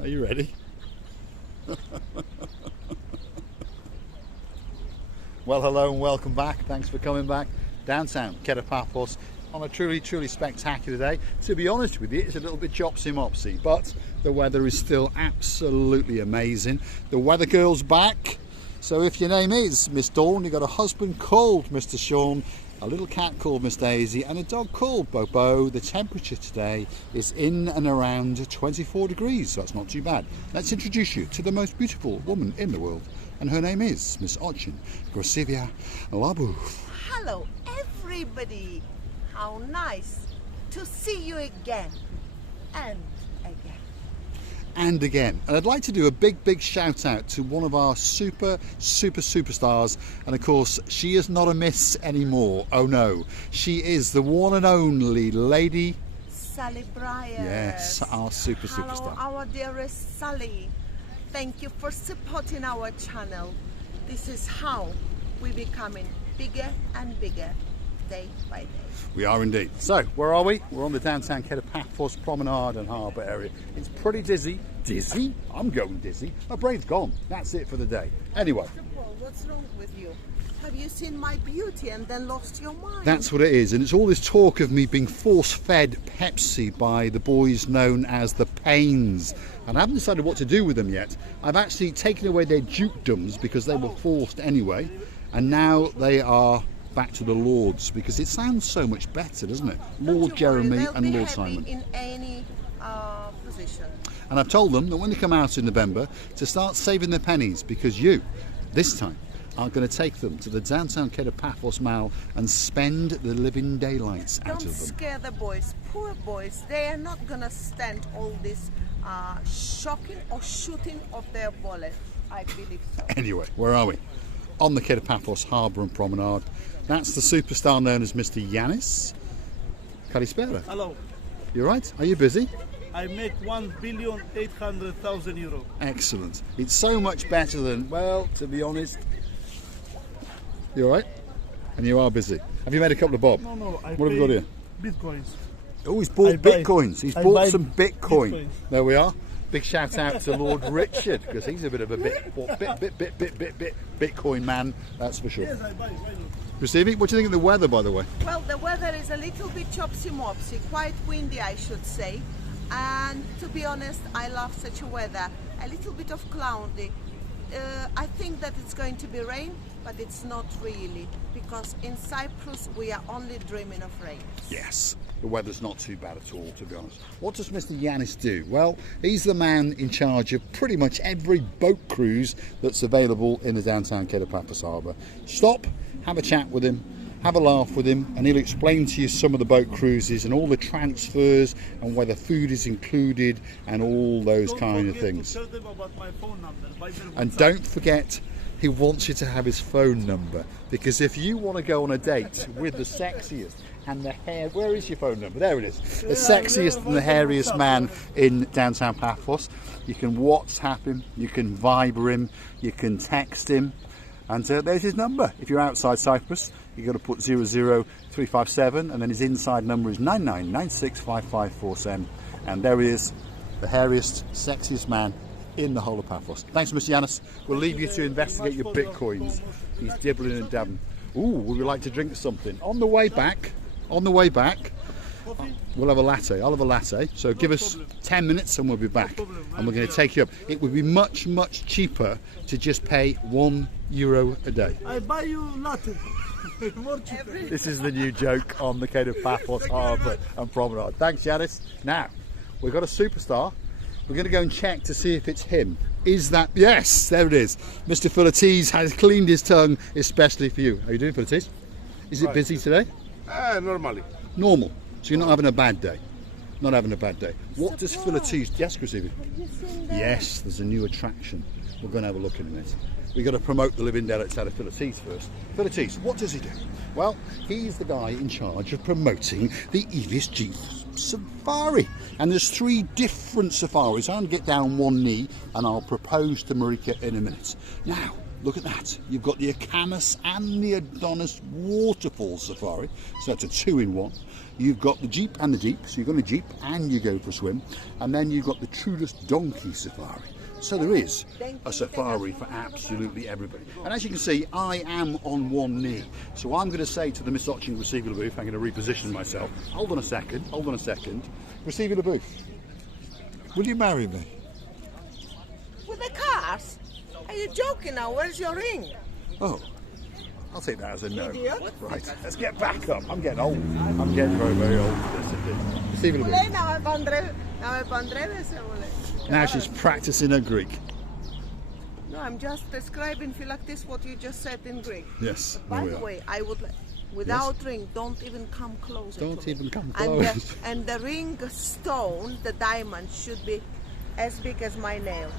Are you ready? Well, hello and welcome back. Thanks for coming back. Downtown Paphos on a truly spectacular day. To be honest with you, it's a little bit chopsy-mopsy, but the weather is still absolutely amazing. The weather girl's back. So if your name is Miss Dawn, you've got a husband called Mr. Sean, a little cat called Miss Daisy, and a dog called Bobo. The temperature today is in and around 24 degrees, so that's not too bad. Let's introduce you to the most beautiful woman in the world, and her name is Miss Ochin Grosivia Labu. Hello everybody, how nice to see you again and again. And again, and I'd like to do a big shout out to one of our superstars, and of course she is not a miss anymore. Oh no, she is the one and only Lady Sally Bryant. Yes, our superstar. Hello our dearest Sally, thank you for supporting our channel. This is how we're becoming bigger and bigger day by day. We are indeed. So, where are we? We're on the downtown Paphos Promenade and Harbour area. It's pretty dizzy. Dizzy? I'm going dizzy. My brain's gone. That's it for the day. Anyway. What's wrong with you? Have you seen my beauty and then lost your mind? That's what it is. And it's all this talk of me being force-fed Pepsi by the boys known as the Pains. And I haven't decided what to do with them yet. I've actually taken away their dukedoms because they were forced anyway. And now they are back to the Lords, because it sounds so much better, doesn't it? Lord Jeremy and Lord Simon. In any position. And I've told them that when they come out in November to start saving their pennies, because you, this time, are going to take them to the downtown Paphos Mall and spend the living daylights out of them. Don't scare the boys, poor boys. They are not going to stand all this shocking or shooting of their wallet. I believe so. Anyway, where are we? On the Paphos Harbour and Promenade. That's the superstar known as Mr. Yanis. Kalispera. Hello. You right? Are you busy? I make 1,800,000 euro. Excellent. It's so much better than, well, to be honest. You all right? And you are busy. Have you made a couple of bob? No. What have we got here? Bitcoins. Oh, he's bought bitcoins. He's bought some Bitcoin. Bitcoin. There we are. Big shout out to Lord Richard, because he's a bit of a Bitcoin man, that's for sure. Yes, I buy. Receiving? What do you think of the weather, by the way? Well, the weather is a little bit chopsy-mopsy, quite windy, I should say. And to be honest, I love such a weather. A little bit of cloudy. I think that it's going to be rain, but it's not really, because in Cyprus we are only dreaming of rain. Yes, the weather's not too bad at all, to be honest. What does Mr. Yanis do? Well, he's the man in charge of pretty much every boat cruise that's available in the downtown Paphos Harbour. Stop, have a chat with him, have a laugh with him, and he'll explain to you some of the boat cruises and all the transfers and whether food is included and all those kind of things. Tell them about my phone number. And don't forget, he wants you to have his phone number, because if you want to go on a date with the sexiest and the hair, where is your phone number? There it is. The sexiest and the hairiest man in downtown Paphos. You can WhatsApp him, you can Viber him, you can text him, and there's his number. If you're outside Cyprus, you've got to put 00357, and then his inside number is 99965547, and there he is, the hairiest, sexiest man in the whole of Paphos. Thanks, Mr. Yanis. We'll leave you to investigate your bitcoins. He's dibbling and dabbing. Ooh, would we like to drink something? On the way back, we'll have a latte. I'll have a latte. So give us 10 minutes and we'll be back. And we're going to take you up. It would be much cheaper to just pay €1 a day. I buy you latte. More cheaper. This is the new joke on the Paphos Harbour and Promenade. Thanks, Yanis. Now, we've got a superstar. We're going to go and check to see if it's him. Is that... Yes, there it is. Mr. Philotes has cleaned his tongue especially for you. How are you doing, Philotes? Is it busy today? Normally. Normal. So you're not having a bad day? Not having a bad day. What does Philotes... Yes, Chrissy? Yes, there's a new attraction. We're going to have a look in a minute. We've got to promote the living daylights out of Philotes first. Philotes, what does he do? Well, he's the guy in charge of promoting the Elis G Safari. And there's 3 different safaris. I'm going to get down on one knee and I'll propose to Marika in a minute. Now, Look at that. You've got the Acamas and the Adonis waterfall safari. So that's a 2-in-1. You've got the Jeep and the Jeep. So you go on a Jeep and you go for a swim. And then you've got the Trudus donkey safari. So there is a safari for absolutely everybody. And as you can see, I am on one knee. So I'm going to say to the Miss Otching Receiver booth, I'm going to reposition myself. Hold on a second. Receiver booth, will you marry me? With the cars? Are you joking now? Where's your ring? Oh, I'll take that as a no. Idiot. Right, let's get back up. I'm getting old. I'm getting very, very old for this indeed. Receiver booth. Now she's practicing her Greek. No, I'm just describing Phylactis what you just said in Greek. Yes. By the way, I would without ring, don't even come closer. Don't to even me. come And close. and the ring stone, the diamond, should be as big as my nail.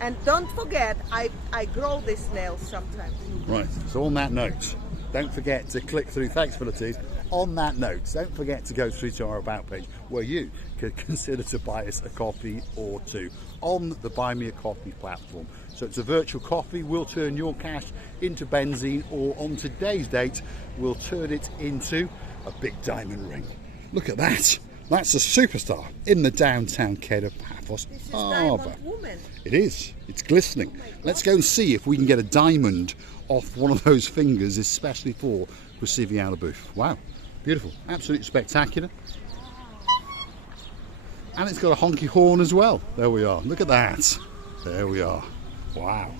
And don't forget, I grow this nail sometimes. Right, so on that note, don't forget to click through. Thanks, Phylactis. On that note, don't forget to go through to our About page where you could consider to buy us a coffee or two on the Buy Me a Coffee platform. So it's a virtual coffee. We'll turn your cash into benzene, or on today's date, we'll turn it into a big diamond ring. Look at that. That's a superstar in the downtown Kato Paphos This is Harbour. diamond woman. It is. It's glistening. Let's go and see if we can get a diamond off one of those fingers, especially for Reciviana booth. Wow. Beautiful. Absolutely spectacular. And it's got a honky horn as well. There we are. Look at that. There we are. Wow.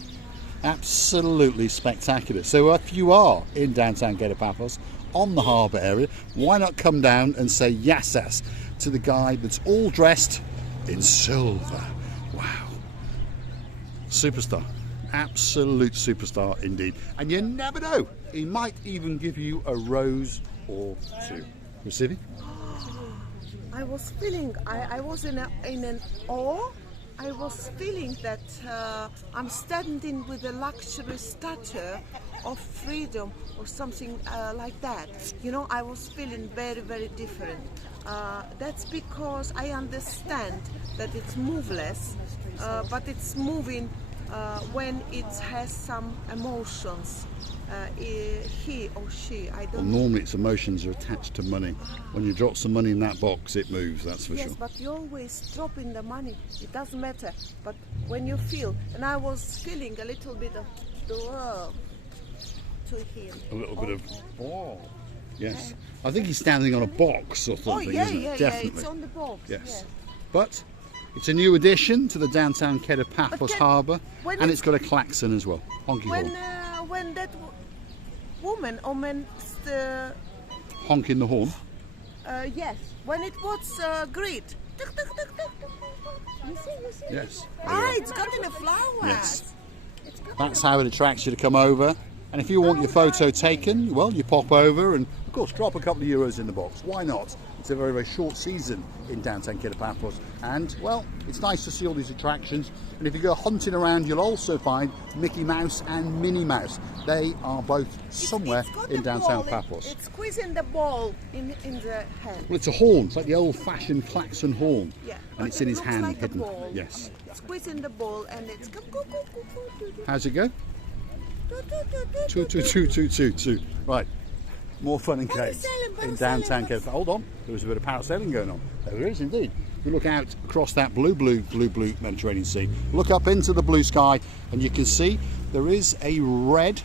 Absolutely spectacular. So if you are in downtown Kato Paphos, on the harbour area, why not come down and say yes to the guy that's all dressed in silver. Wow. Superstar. Absolute superstar indeed. And you never know, he might even give you a rose or two. Receiving? I was feeling, I was in an awe. I was feeling that I'm standing with a luxury statue of freedom or something like that. You know, I was feeling very, very different. That's because I understand that it's moveless, but it's moving when it has some emotions. He or she, I Well, don't know. normally its emotions are attached to money. When you drop some money in that box, it moves, that's for Yes, sure. but you always drop in the money. It doesn't matter. But when you feel, and I was feeling a little bit of the world to him. A little bit of, oh, yes. I think he's standing on a box or Oh something, yeah, isn't it? yeah, Definitely. yeah. It's on the box. Yes. Yeah. But it's a new addition to the downtown Kato Paphos can- Harbour, when and it- it's got a klaxon as well. Honky When horn. when that woman, or when the Honking the horn. yes, when it was great. Tuk, tuk, tuk, tuk, tuk, tuk. You see. Yes. Ah, it's got in the flowers. Yes. It's got That's how it attracts you to come over. And if you want your photo taken, well, you pop over and, of course, drop a couple of euros in the box. Why not? It's a very, very short season in downtown Kato Paphos. And, well, it's nice to see all these attractions. And if you go hunting around, you'll also find Mickey Mouse and Minnie Mouse. They are both somewhere it's got in the downtown ball, Paphos. It's squeezing the ball in the hand. Well, it's a horn. It's like the old-fashioned klaxon horn. Yeah. And but it's in it his looks hand, like a hidden. ball. Yes. It's squeezing the ball, and it's go, go, go, go, go, do, do. How's it go? Do, do, do, do, Two, do, two, do. two, two, two, two. Right. More fun and games Parasailing, in downtown parasailing. Kato. Hold on. There was a bit of parasailing going on. There is indeed. If you look out across that blue Mediterranean Sea, look up into the blue sky, and you can see there is a red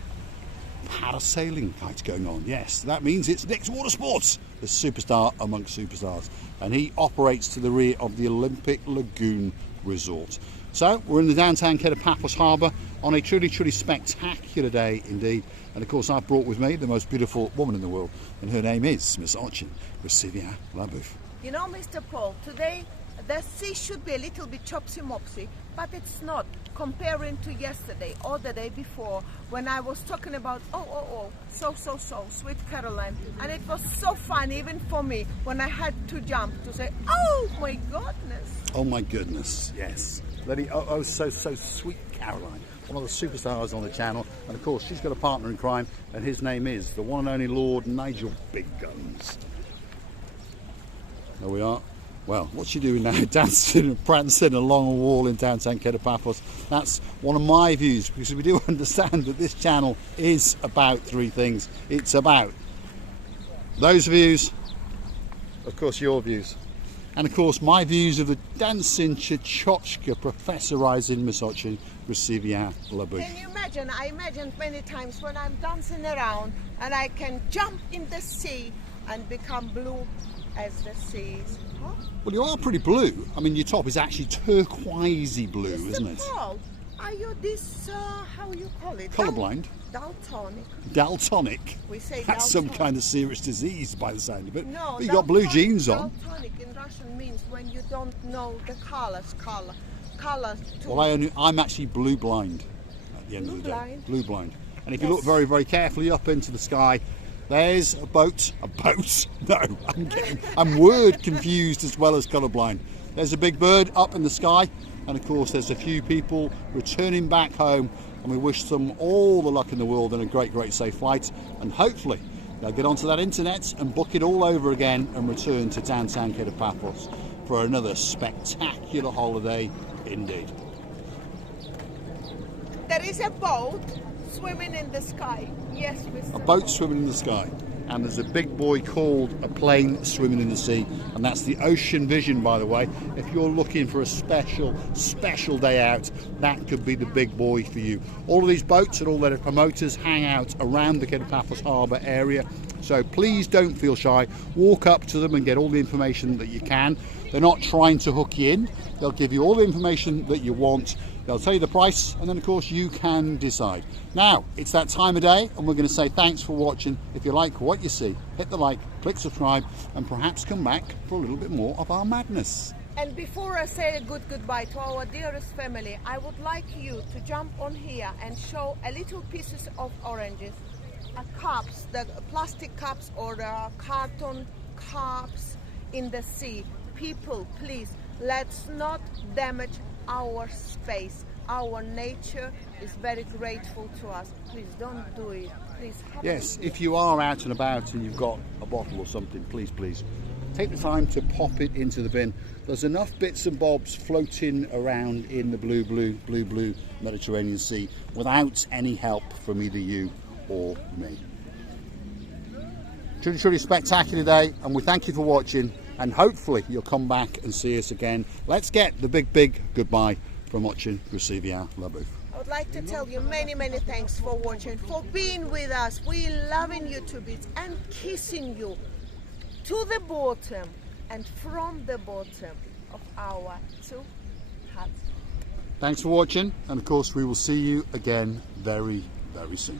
parasailing kite going on. Yes, that means it's Nick's Water Sports, the superstar amongst superstars, and he operates to the rear of the Olympic Lagoon Resort. So we're in the downtown Kato Paphos Harbour on a truly, truly spectacular day indeed. And of course, I've brought with me the most beautiful woman in the world, and her name is Miss Otching Recivia Labouf. You know, Mr. Paul, today the sea should be a little bit chopsy-mopsy, but it's not, comparing to yesterday or the day before when I was talking about, so, Sweet Caroline. And it was so fun, even for me, when I had to jump to say, oh my goodness. Oh my goodness, yes. Lady, so Sweet Caroline, one of the superstars on the channel. And of course, she's got a partner in crime, and his name is the one and only Lord Nigel Big Guns. There we are. Well, what's she doing now? Dancing and prancing along a wall in downtown Kato Paphos. That's one of my views, because we do understand that this channel is about three things. It's about those views, of course your views, and of course my views of the dancing Chichochka professorizing Misochin Rusivia Labu. Can you imagine? I imagined many times when I'm dancing around and I can jump in the sea and become blue as the sea is. Huh? Well, you are pretty blue. I mean, your top is actually turquoisey blue, isn't it? Pearl. Are you this, how you call it? Colourblind? Daltonic. Daltonic? We say That's some daltonic. kind of serious disease by the sound of it. No, but you got blue daltonic- jeans on. Daltonic in Russian means when you don't know the colors. Too. Well, I'm actually blue blind at the end of the day. Blue-blind? Blue blind. And if you Yes. look very, very carefully up into the sky, there's a boat. A boat? No, I'm word confused as well as colourblind. There's a big bird up in the sky, and of course there's a few people returning back home, and we wish them all the luck in the world and a great, great safe flight, and hopefully they'll get onto that internet and book it all over again and return to downtown Kato Paphos for another spectacular holiday indeed. There is a boat swimming in the sky. Yes, Mr. A boat swimming in the sky, and there's a big boy called a plane swimming in the sea, and that's the Ocean Vision, by the way. If you're looking for a special day out, that could be the big boy for you. All of these boats and all their promoters hang out around the Kato Paphos Harbour area, so please don't feel shy. Walk up to them and get all the information that you can. They're not trying to hook you in. They'll give you all the information that you want. They'll tell you the price, and then of course you can decide. Now, it's that time of day, and we're going to say thanks for watching. If you like what you see, hit the like, click subscribe, and perhaps come back for a little bit more of our madness. And before I say a goodbye to our dearest family, I would like you to jump on here and show a little pieces of oranges, cups, the plastic cups or the carton cups in the sea. People, please, let's not damage our space. Our nature is very grateful to us. Please don't do it. Please have Yes, a if you are out and about and you've got a bottle or something, please take the time to pop it into the bin. There's enough bits and bobs floating around in the blue Mediterranean Sea without any help from either you or me. Truly spectacular day, and we thank you for watching, and hopefully you'll come back and see us again. Let's get the big goodbye from watching Rusivia Labu. I would like to tell you many thanks for watching, for being with us. We loving you to bits and kissing you to the bottom and from the bottom of our two hearts. Thanks for watching, and of course we will see you again very soon.